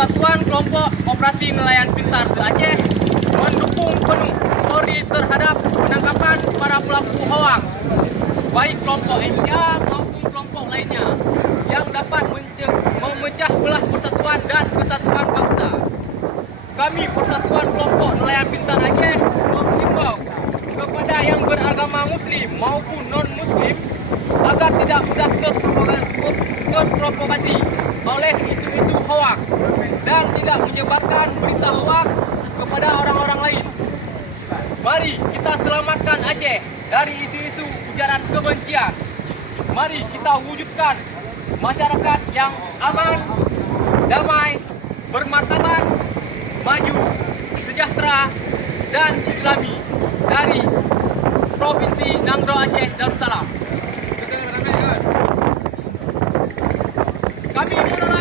Persatuan Kelompok Operasi Nelayan Pintar se-Aceh mendukung penuh Polri terhadap penangkapan para pelaku hoaks, baik kelompok MTA maupun kelompok lainnya yang dapat memecah belah persatuan dan kesatuan bangsa. Kami Persatuan Kelompok Nelayan Pintar Aceh menghimbau kepada yang beragama Muslim maupun non-Muslim agar tidak mudah terprovokasi oleh isu-isu hoaks dan tidak menyebarkan berita hoaks kepada orang-orang lain. Mari kita selamatkan Aceh dari isu-isu ujaran kebencian. Mari kita wujudkan masyarakat yang aman, damai, bermartabat, maju, sejahtera, dan islami dari Provinsi Nangro Aceh Darussalam. Kami menolak